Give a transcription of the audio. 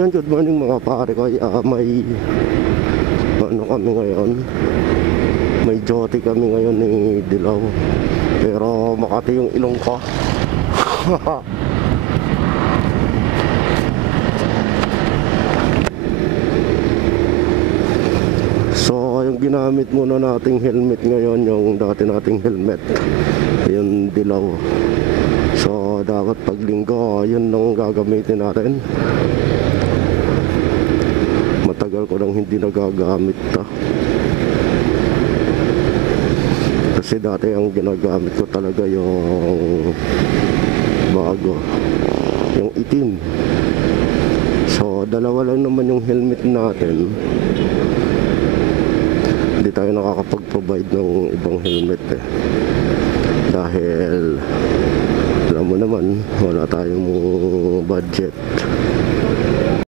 Ayun, good morning mga pare ko. May ano kami ngayon. May duty kami ngayon ni Dilaw. Pero Makati yung ilong ko. So, yung ginamit muna nating helmet ngayon, yung dati nating helmet. Yung Dilaw. So, dapat pag linggo, yun lang gagamitin natin. Matagal ko nang hindi nagagamit ta. Kasi dati ang ginagamit ko talaga yung bago, yung itim. So dalawa lang naman yung helmet natin. Hindi tayo nakakapag-provide ng ibang helmet dahil alam mo naman, wala tayong budget.